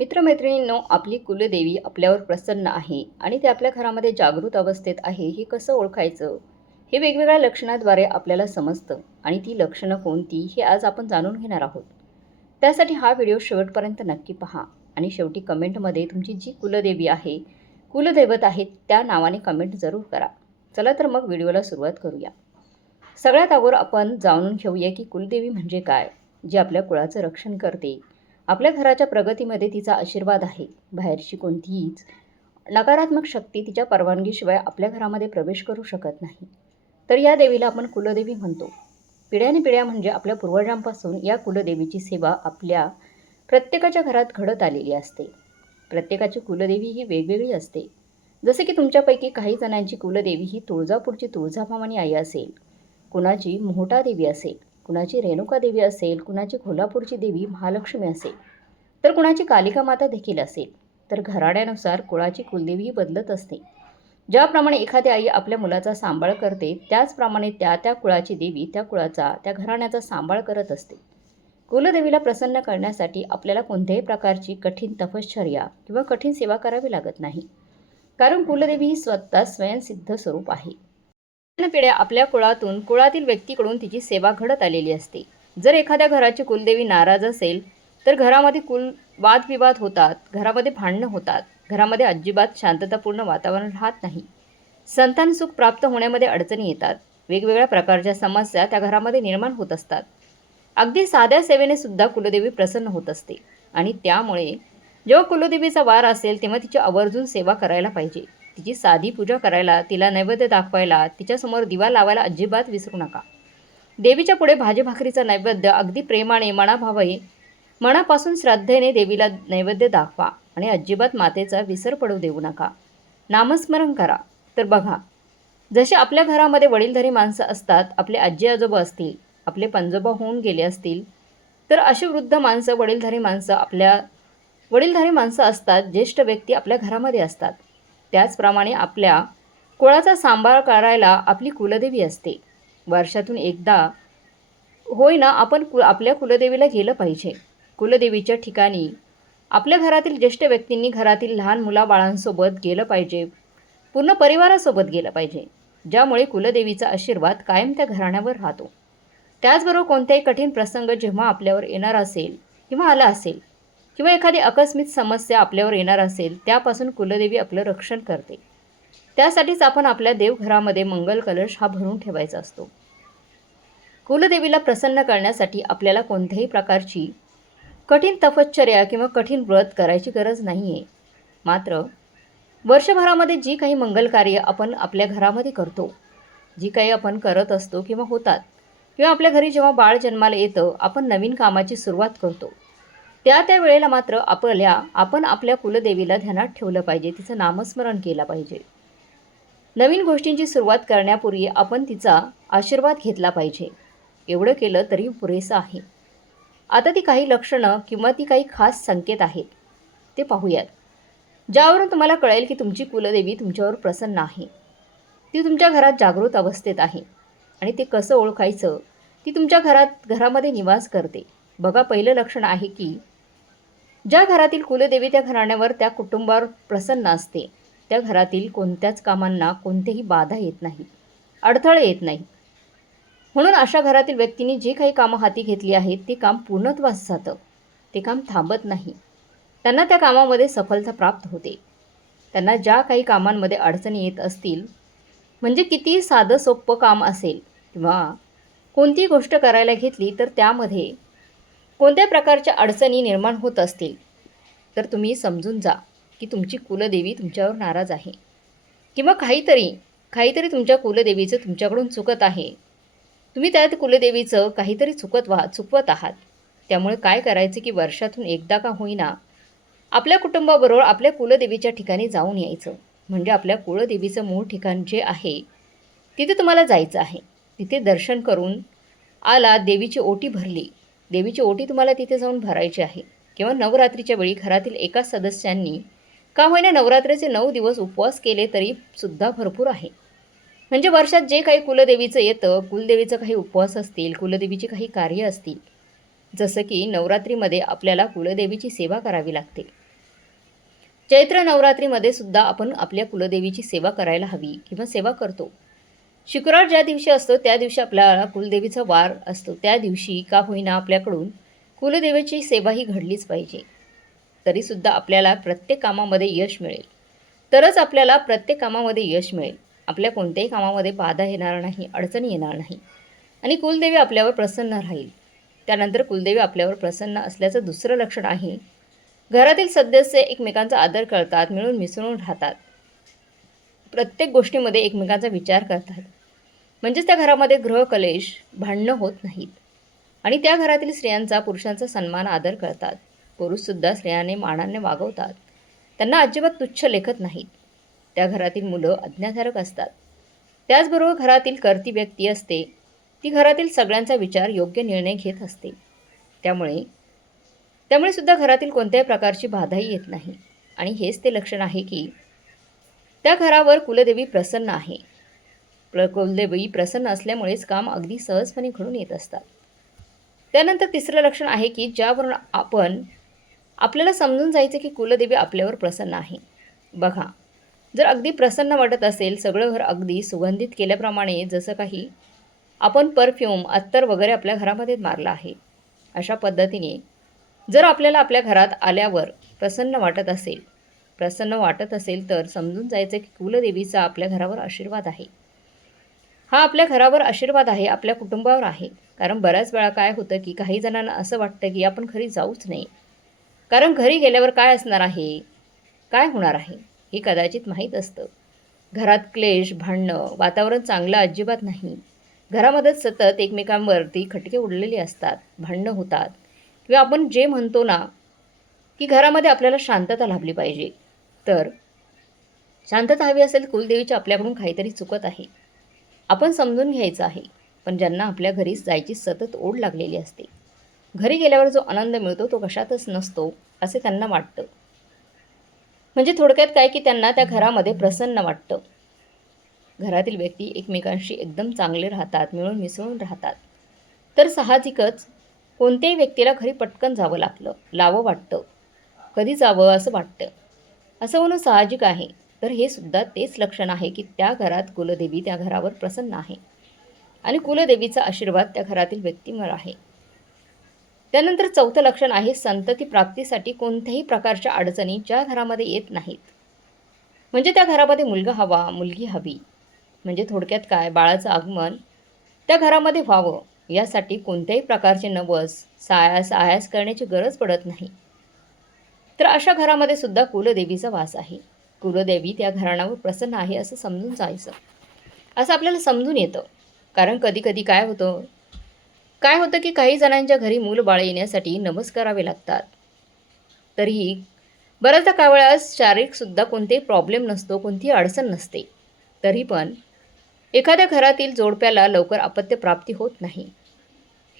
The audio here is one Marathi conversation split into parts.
मित्रमैत्रिणींनो आपली कुलदेवी आपल्यावर प्रसन्न आहे आणि ते आपल्या घरामध्ये जागृत अवस्थेत आहे हे कसं ओळखायचं? हे वेगवेगळ्या लक्षणाद्वारे आपल्याला समजतं आणि ती लक्षणं कोणती हे आज आपण जाणून घेणार आहोत. त्यासाठी हा व्हिडिओ शेवटपर्यंत नक्की पहा आणि शेवटी कमेंटमध्ये तुमची जी कुलदेवी आहे कुलदैवत आहे त्या नावाने कमेंट जरूर करा. चला तर मग व्हिडिओला सुरुवात करूया. सगळ्यात अगोदर आपण जाणून घेऊया की कुलदेवी म्हणजे काय जी आपल्या कुळाचं रक्षण करते. आपल्या घराच्या प्रगतीमध्ये तिचा आशीर्वाद आहे. बाहेरची कोणतीहीच नकारात्मक शक्ती तिच्या परवानगीशिवाय आपल्या घरामध्ये प्रवेश करू शकत नाही. तर या देवीला आपण कुलदेवी म्हणतो. पिढ्याने पिढ्या म्हणजे आपल्या पूर्वजांपासून या कुलदेवीची सेवा आपल्या प्रत्येकाच्या घरात घडत आलेली असते. प्रत्येकाची कुलदेवी ही वेगवेगळी असते. जसे की तुमच्यापैकी काही जणांची कुलदेवी ही तुळजापूरची तुळजाभवानी आई असेल. कुणाची? मोहटा देवी असेल. कुणाची रेणुका देवी असेल कुणाची कोल्हापूरची देवी महालक्ष्मी असेल तर कुणाची कालिका माता देखील असेल तर घराण्यानुसार कुळाची कुलदेवीही बदलत असते. ज्याप्रमाणे एखादी आई आपल्या मुलाचा सांभाळ करते त्याचप्रमाणे त्या त्या कुळाची देवी त्या कुळाचा त्या घराण्याचा सांभाळ करत असते. कुलदेवीला प्रसन्न करण्यासाठी आपल्याला कोणत्याही प्रकारची कठीण तपश्चर्या किंवा कठीण सेवा करावी लागत नाही. कारण कुलदेवी ही स्वतः स्वयंसिद्ध स्वरूप आहे. पिढ्या आपल्या कुळातून कुळातील व्यक्तीकडून तिची सेवा घडत आलेली असते. जर एखाद्या घराची कुलदेवी नाराज असेल तर घरामध्ये कुल वादविवाद होतात घरामध्ये भांडणं होतात घरामध्ये अजिबात शांततापूर्ण वातावरण राहत नाही. संतान सुख प्राप्त होण्यामध्ये अडचणी येतात. वेगवेगळ्या प्रकारच्या समस्या त्या घरामध्ये निर्माण होत असतात. अगदी साध्या सेवेने सुद्धा कुलदेवी प्रसन्न होत असते. आणि त्यामुळे जेव्हा कुलदेवीचा वार असेल तेव्हा तिची आवर्जून सेवा करायला पाहिजे. तिची साधी पूजा करायला तिला नैवेद्य दाखवायला तिच्यासमोर दिवा लावायला अजिबात विसरू नका. देवीच्या पुढे भाजी भाकरीचा नैवेद्य अगदी प्रेमाने मनाभावे मनापासून श्रद्धेने देवीला नैवेद्य दाखवा आणि अजिबात मातेचा विसर पडू देऊ नका. नामस्मरण करा. तर बघा जसे आपल्या घरामध्ये वडीलधारी माणसं असतात आपले आजी आजोबा असतील आपले पंजोबा होऊन गेले असतील तर अशी वृद्ध माणसं वडीलधारी माणसं आपल्या वडीलधारी माणसं असतात ज्येष्ठ व्यक्ती आपल्या घरामध्ये असतात. त्याचप्रमाणे आपल्या कुळाचा सांभाळ करायला आपली कुलदेवी असते. वर्षातून एकदा होय ना आपण कु आपल्या कुलदेवीला गेलं पाहिजे. कुलदेवीच्या ठिकाणी आपल्या घरातील ज्येष्ठ व्यक्तींनी घरातील लहान मुलाबाळांसोबत गेलं पाहिजे. पूर्ण परिवारासोबत गेलं पाहिजे. ज्यामुळे कुलदेवीचा आशीर्वाद कायम त्या घराण्यावर राहतो. त्याचबरोबर कोणत्याही कठीण प्रसंग जेव्हा आपल्यावर येणार असेल किंवा आला असेल किंवा एखादी आकस्मिक समस्या आपल्यावर येणार असेल त्यापासून कुलदेवी आपलं रक्षण करते. त्यासाठीच आपण आपल्या देवघरामध्ये मंगल कलश हा भरून ठेवायचा असतो. कुलदेवीला प्रसन्न करण्यासाठी आपल्याला कोणत्याही प्रकारची कठीण तपश्चर्या किंवा कठीण व्रत करायची गरज नाही आहे मात्र वर्षभरामध्ये जी काही मंगल कार्य आपण आपल्या घरामध्ये करतो जी काही आपण करत असतो किंवा होतात किंवा आपल्या घरी जेव्हा बाळ जन्माला येतं आपण नवीन कामाची सुरुवात करतो. त्या त्या वेळेला मात्र आपल्या आपण आपल्या कुलदेवीला ध्यानात ठेवलं पाहिजे. तिचं नामस्मरण केलं पाहिजे. नवीन गोष्टींची सुरुवात करण्यापूर्वी आपण तिचा आशीर्वाद घेतला पाहिजे. एवढं केलं तरी पुरेसं आहे. आता ती काही लक्षणं किंवा ती काही खास संकेत आहेत. ते पाहूयात. ज्यावरून तुम्हाला कळेल की तुमची कुलदेवी तुमच्यावर प्रसन्न आहे. ती तुमच्या घरात जागृत अवस्थेत आहे. आणि ते कसं ओळखायचं? ती तुमच्या घरात घरामध्ये निवास करते. बघा पहिलं लक्षण आहे की ज्या घरातील कुलदेवी त्या घराण्यावर त्या कुटुंबावर प्रसन्न असते. त्या घरातील कोणत्याच कामांना कोणतेही बाधा येत नाही. अडथळे येत नाही. म्हणून अशा घरातील व्यक्तींनी जे काही कामं हाती घेतली आहेत ते काम पूर्णत्वास जातं. ते काम थांबत नाही. त्यांना त्या कामामध्ये सफलता प्राप्त होते. त्यांना ज्या काही कामांमध्ये अडचणी येत असतील म्हणजे किती साधं सोपं काम असेल किंवा कोणती गोष्ट करायला घेतली तर त्यामध्ये कोणत्या प्रकारच्या अडचणी निर्माण होत असतील? तर तुम्ही समजून जा की तुमची कुलदेवी तुमच्यावर नाराज आहे. किंवा काहीतरी काहीतरी तुमच्या कुलदेवीचं तुमच्याकडून चुकत आहे. तुम्ही त्यात कुलदेवीचं काहीतरी चुकत वा चुकवत आहात. त्यामुळे काय करायचं की वर्षातून एकदा का होईना आपल्या कुटुंबाबरोबर आपल्या कुलदेवीच्या ठिकाणी जाऊन यायचं. म्हणजे आपल्या कुलदेवीचं मूळ ठिकाण जे आहे तिथे तुम्हाला जायचं आहे. तिथे दर्शन करून आला देवीची ओटी भरली. देवीची ओटी तुम्हाला तिथे जाऊन भरायची आहे. किंवा नवरात्रीच्या वेळी घरातील एका सदस्यांनी का होईना नवरात्रीचे नऊ दिवस उपवास केले तरी सुद्धा भरपूर आहे. म्हणजे वर्षात जे काही कुलदेवीचं येतं कुलदेवीचं काही उपवास असतील कुलदेवीची काही कार्य असतील जसं की नवरात्रीमध्ये आपल्याला कुलदेवीची सेवा करावी लागते. चैत्र नवरात्रीमध्ये सुद्धा आपण आपल्या कुलदेवीची सेवा करायला हवी किंवा सेवा करतो. शुक्रवार ज्या दिवशी असतो त्या दिवशी आपल्याला कुलदेवीचा वार असतो. त्या दिवशी का होईना आपल्याकडून कुलदेवीची सेवा ही घडलीच पाहिजे. तरीसुद्धा आपल्याला प्रत्येक कामामध्ये यश मिळेल. तरच आपल्याला प्रत्येक कामामध्ये यश मिळेल. आपल्या कोणत्याही कामामध्ये बाधा येणार नाही अडचणी येणार नाही. आणि कुलदेवी आपल्यावर प्रसन्न राहील. त्यानंतर कुलदेवी आपल्यावर प्रसन्न असल्याचं दुसरं लक्षण आहे. घरातील सदस्य एकमेकांचा आदर करतात मिळून मिसळून राहतात. प्रत्येक गोष्टीमध्ये एकमेकांचा विचार करतात. म्हणजेच त्या घरामध्ये ग्रहकलेश भांडणं होत नाहीत. आणि त्या घरातील स्त्रियांचा पुरुषांचा सन्मान आदर करतात. पुरुषसुद्धा स्त्रियाने मानाने वागवतात. त्यांना अजिबात तुच्छ लेखत नाहीत. त्या घरातील मुलं अज्ञाधारक असतात. त्याचबरोबर घरातील करती व्यक्ती असते. ती घरातील सगळ्यांचा विचार योग्य निर्णय घेत असते. त्यामुळे त्यामुळे सुद्धा घरातील कोणत्याही प्रकारची बाधाही येत नाही. आणि हेच ते लक्षण आहे की त्या घरावर कुलदेवी प्रसन्न आहे. प्र कुलदेवी प्रसन्न असल्यामुळेच काम अगदी सहजपणे घडून येत असतात. त्यानंतर तिसरं लक्षण आहे की ज्यावरून आपण आपल्याला समजून जायचं की कुलदेवी आपल्यावर प्रसन्न आहे. बघा जर अगदी प्रसन्न वाटत असेल सगळं घर अगदी सुगंधित केल्याप्रमाणे जसं काही आपण परफ्यूम अत्तर वगैरे आपल्या घरामध्ये मारला आहे अशा पद्धतीने जर आपल्याला आपल्या घरात आल्यावर प्रसन्न वाटत असेल प्रसन्न वाटत असेल तर समजून जायचं की कुलदेवीचा आपल्या घरावर आशीर्वाद आहे. हा आपल्या घरावर आशीर्वाद आहे आपल्या कुटुंबावर आहे. कारण बऱ्याच वेळा काय होतं की काही जणांना असं वाटतं की आपण घरी जाऊच नाही कारण घरी गेल्यावर काय असणार आहे? काय होणार आहे? हे कदाचित माहीत असतं. घरात क्लेश भांडणं वातावरण चांगलं अजिबात नाही. घरामध्ये सतत एकमेकांवरती खटके उडलेले असतात भांडणं होतात. किंवा आपण जे म्हणतो ना की घरामध्ये आपल्याला शांतता लाभली पाहिजे. तर शांतता हवी असेल कुलदेवीच्या आपल्याकडून काहीतरी चुकत आहे. आपण समजून घ्यायचं आहे पण ज्यांना आपल्या घरी जायची सतत ओढ लागलेली असते. घरी गेल्यावर जो आनंद मिळतो तो कशातच नसतो असे त्यांना वाटतं. म्हणजे थोडक्यात काय की त्यांना त्या घरामध्ये प्रसन्न वाटतं. घरातील व्यक्ती एकमेकांशी एकदम चांगले राहतात मिळून मिसळून राहतात. तर साहजिकच कोणत्याही व्यक्तीला घरी पटकन जावं लागलं लावं वाटतं. कधी जावं असं वाटतं. असं होणं साहजिक आहे. तर हे सुद्धा तेच लक्षण आहे की त्या घरात कुलदेवी त्या घरावर प्रसन्न आहे. आणि कुलदेवीचा आशीर्वाद त्या घरातील व्यक्तींवर आहे. त्यानंतर चौथं लक्षण आहे संतती प्राप्तीसाठी कोणत्याही प्रकारच्या अडचणी ज्या घरामध्ये येत नाहीत. म्हणजे त्या घरामध्ये मुलगा हवा मुलगी हवी. म्हणजे थोडक्यात काय? बाळाचं आगमन. त्या घरामध्ये व्हावं. यासाठी कोणत्याही प्रकारचे नवस सायास आयास करण्याची गरज पडत नाही. तर अशा घरामध्ये सुद्धा कुलदेवीचा वास आहे. कुलदेवी त्या घराण्यावर प्रसन्न आहे असं समजून जायचं. असं आपल्याला समजून येतं. कारण कधी कधी काय होतं? काय होतं की काही जणांच्या घरी मूल बाळ येण्यासाठी नमस करावे लागतात. तरीही बऱ्याचदा काय वेळास शारीरिकसुद्धा कोणतेही प्रॉब्लेम नसतो कोणतीही अडचण नसते. तरी पण एखाद्या घरातील जोडप्याला लवकर अपत्यप्राप्ती होत नाही.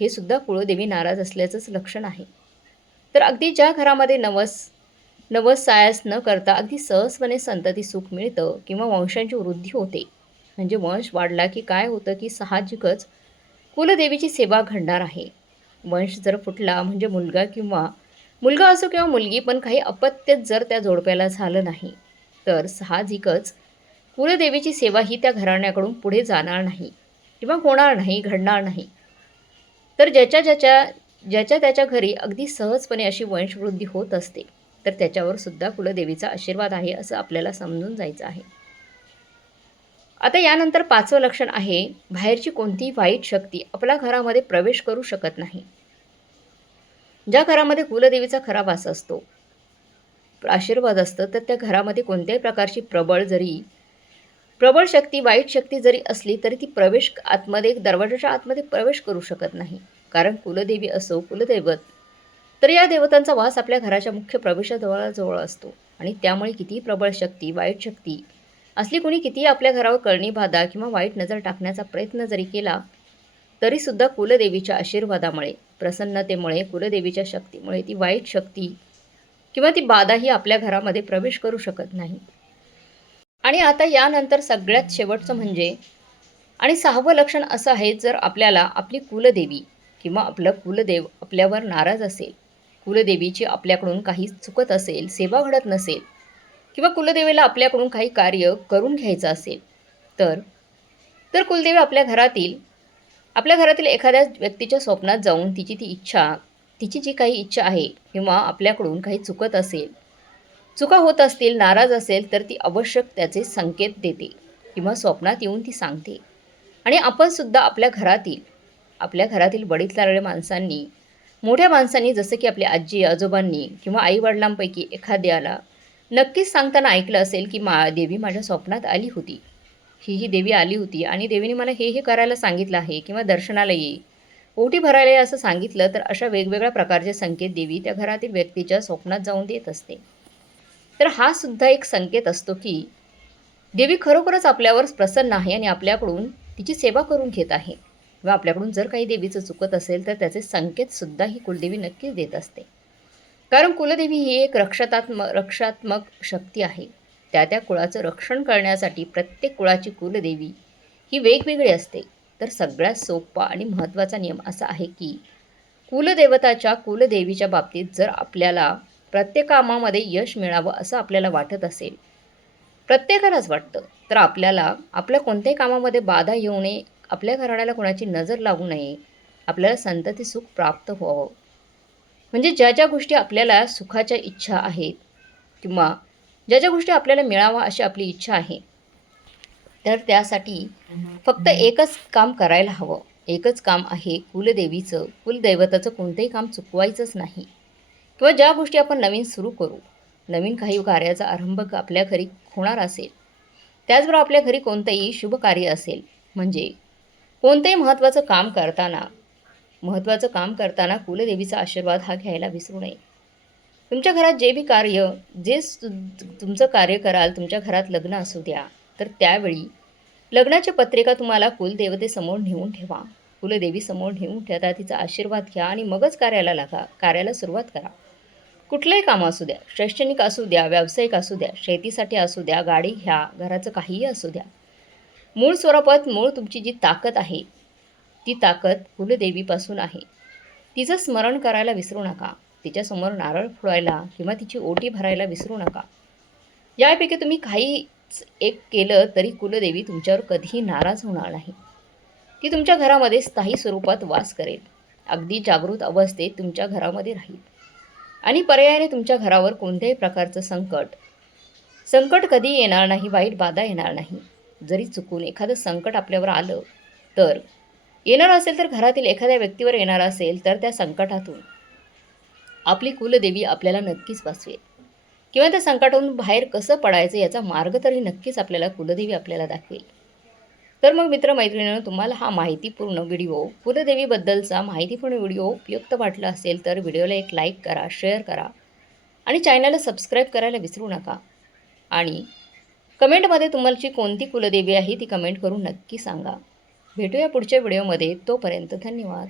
हे सुद्धा कुळदेवी नाराज असल्याचंच लक्षण आहे. तर अगदी ज्या घरामध्ये नवस नवस सायास न करता अगदी सहजपणे संतती सुख मिळतं किंवा वंशांची वृद्धी होते. म्हणजे वंश वाढला की काय होतं की साहजिकच कुलदेवीची सेवा घडणार आहे. वंश जर फुटला म्हणजे मुलगा किंवा मुलगा असो किंवा मुलगी पण काही अपत्यच जर त्या जोडप्याला झालं नाही तर साहजिकच कुलदेवीची सेवा ही त्या घराण्याकडून पुढे जाणार नाही किंवा होणार नाही घडणार नाही. तर ज्याच्या ज्याच्या ज्याच्या त्याच्या घरी अगदी सहजपणे अशी वंशवृद्धी होत असते तर त्याच्यावर सुद्धा कुलदेवीचा आशीर्वाद आहे असं आपल्याला समजून जायचं आहे. आता यानंतर पाचवं लक्षण आहे बाहेरची कोणतीही वाईट शक्ती आपल्या घरामध्ये प्रवेश करू शकत नाही. ज्या घरामध्ये कुलदेवीचा खरा वास असतो आशीर्वाद असतं तर त्या घरामध्ये कोणत्याही प्रकारची प्रबळ जरी प्रबळ शक्ती वाईट शक्ती जरी असली तरी ती प्रवेश आतमध्ये दरवाजाच्या आतमध्ये प्रवेश करू शकत नाही. कारण कुलदेवी असो कुलदैवत. तर या देवतांचा वास आपल्या घराच्या मुख्य प्रवेशाजवळजवळ असतो आणि त्यामुळे कितीही प्रबळ शक्ती वाईट शक्ती असली कोणी कितीही आपल्या घरावर करणी बाधा किंवा वाईट नजर टाकण्याचा प्रयत्न जरी केला तरीसुद्धा कुलदेवीच्या आशीर्वादामुळे प्रसन्नतेमुळे कुलदेवीच्या शक्तीमुळे ती वाईट शक्ती किंवा ती बाधाही आपल्या घरामध्ये प्रवेश करू शकत नाही. आणि आता यानंतर सगळ्यात शेवटचं म्हणजे आणि सहावं लक्षण असं आहे जर आपल्याला आपली कुलदेवी किंवा आपलं कुलदेव आपल्यावर नाराज असेल. कुलदेवीची आपल्याकडून काही चुकत असेल सेवा घडत नसेल किंवा कुलदेवीला आपल्याकडून काही कार्य करून घ्यायचं असेल तर तर कुलदेवी आपल्या घरातील आपल्या घरातील एखाद्या व्यक्तीच्या स्वप्नात जाऊन तिची ती इच्छा तिची जी काही इच्छा आहे किंवा आपल्याकडून काही चुकत असेल चुका होत असतील नाराज असेल तर ती आवश्यक त्याचे संकेत देते किंवा स्वप्नात येऊन ती सांगते. आणि आपणसुद्धा आपल्या घरातील आपल्या घरातील वडील लागलेल्या माणसांनी मोठ्या माणसांनी जसं की आपल्या आजी आजोबांनी किंवा आईवडिलांपैकी एखाद्याला नक्कीच सांगताना ऐकलं असेल की मा देवी माझ्या स्वप्नात आली होती. ही ही देवी आली होती आणि देवीने मला हे हे करायला सांगितलं आहे किंवा दर्शनाला ये ओटी भरायला ये असं सांगितलं तर अशा वेगवेगळ्या प्रकारचे संकेत देवी त्या घरातील व्यक्तीच्या स्वप्नात जाऊन देत असते. तर हा सुद्धा एक संकेत असतो की देवी खरोखरच आपल्यावर प्रसन्न आहे आणि आपल्याकडून तिची सेवा करून घेत आहे. व आपल्याकडून जर काही देवीचं चुकत असेल तर त्याचे संकेतसुद्धा ही कुलदेवी नक्कीच देत असते. कारण कुलदेवी ही एक रक्षात्म रक्षात्मक शक्ती आहे. त्या त्या कुळाचं रक्षण करण्यासाठी प्रत्येक कुळाची कुलदेवी ही वेगवेगळी असते. तर सगळ्यात सोपा आणि महत्त्वाचा नियम असा आहे की कुलदेवताच्या कुलदेवीच्या बाबतीत जर आपल्याला प्रत्येक कामामध्ये यश मिळावं असं आपल्याला वाटत असेल प्रत्येकालाच वाटतं तर आपल्याला आपल्या कोणत्याही कामामध्ये बाधा येऊ नये आपल्या घराण्याला कोणाची नजर लागू नये. आपल्याला संतती सुख प्राप्त व्हावं. म्हणजे ज्या ज्या गोष्टी आपल्याला सुखाच्या इच्छा आहेत किंवा ज्या ज्या गोष्टी आपल्याला मिळावा अशी आपली इच्छा आहे तर त्यासाठी फक्त एकच काम करायला हवं. एकच काम आहे कुलदेवीचं. कुलदैवताचं कोणतंही काम चुकवायचंच नाही. किंवा ज्या गोष्टी आपण नवीन सुरू करू नवीन काही कार्याचा आरंभ आपल्या घरी होणार असेल त्याचबरोबर आपल्या घरी कोणतंही शुभ कार्य असेल म्हणजे कोणतंही महत्त्वाचं काम करताना महत्त्वाचं काम करताना कुलदेवीचा आशीर्वाद हा घ्यायला विसरू नये. तुमच्या घरात जे बी कार्य जे तुमचं कार्य कराल तुमच्या घरात लग्न असू द्या तर त्यावेळी लग्नाची पत्रिका तुम्हाला कुलदेवतेसमोर नेऊन ठेवा. कुलदेवीसमोर नेऊन ठेवता तिचा आशीर्वाद घ्या आणि मगच कार्याला लागा कार्याला सुरुवात करा. कुठलंही काम असू द्या शैक्षणिक असू द्या व्यावसायिक असू द्या शेतीसाठी असू द्या गाडी घ्या घराचं काहीही असू द्या मूळ स्वरूपात मूळ तुमची जी ताकद आहे ती ताकद कुलदेवीपासून आहे. तिचं स्मरण करायला विसरू नका. तिच्यासमोर नारळ फोडायला किंवा तिची ओटी भरायला विसरू नका. यापैकी तुम्ही काहीच एक केलं तरी कुलदेवी तुमच्यावर कधीही नाराज होणार नाही. ती तुमच्या घरामध्ये स्थायी स्वरूपात वास करेल. अगदी जागृत अवस्थेत तुमच्या घरामध्ये राहील. आणि पर्यायाने तुमच्या घरावर कोणत्याही प्रकारचं संकट संकट कधी येणार नाही वाईट बाधा येणार नाही. जरी चुकून एखादं संकट आपल्यावर आलं तर येणार असेल तर घरातील एखाद्या व्यक्तीवर येणार असेल तर त्या संकटातून. आपली कुलदेवी आपल्याला नक्कीच वाचवेल. किंवा त्या संकटातून बाहेर कसं पडायचं याचा मार्ग तरी नक्कीच आपल्याला कुलदेवी आपल्याला दाखवेल. तर मग मित्रमैत्रिणीनं तुम्हाला हा माहितीपूर्ण व्हिडिओ कुलदेवीबद्दलचा माहितीपूर्ण व्हिडिओ उपयुक्त वाटला असेल तर व्हिडिओला एक लाईक करा शेअर करा आणि चॅनलला सबस्क्राईब करायला विसरू नका. आणि कमेंटमध्ये तुम्हाची कोणती कुलदेवी आहे ती कमेंट करून नक्की सांगा. भेटूया पुढच्या व्हिडिओमध्ये तोपर्यंत धन्यवाद.